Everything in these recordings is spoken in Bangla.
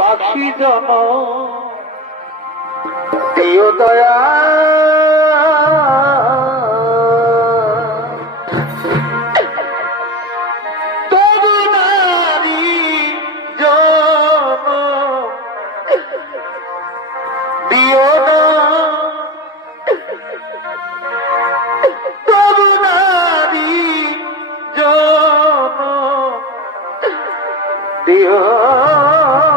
পাখি জন প্রিয় দয়া। দিও।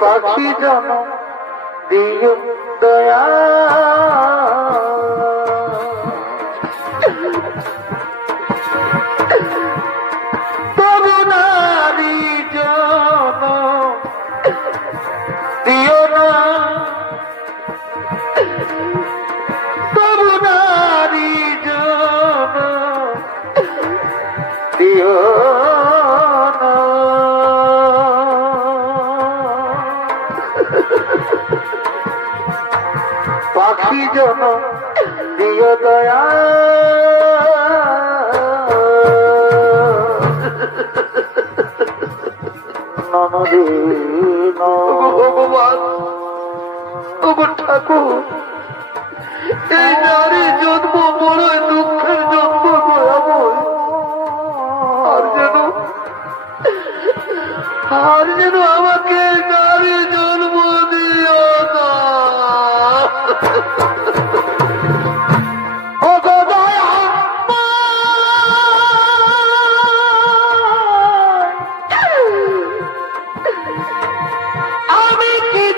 পাখি জন দিও দয়া। তবু পাখি জন দিও দয়া। ঠাকুর, এই জন্ম বড়ই দুঃখের জন্ম আর যেন আর যেন আমাকে নারী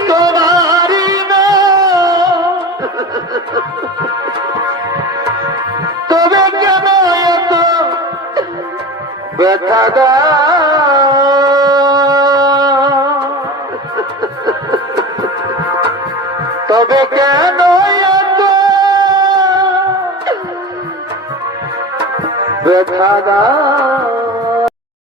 তোমারি না তবে কেন এত ব্যথা? তবে কেন এত ব্যথা?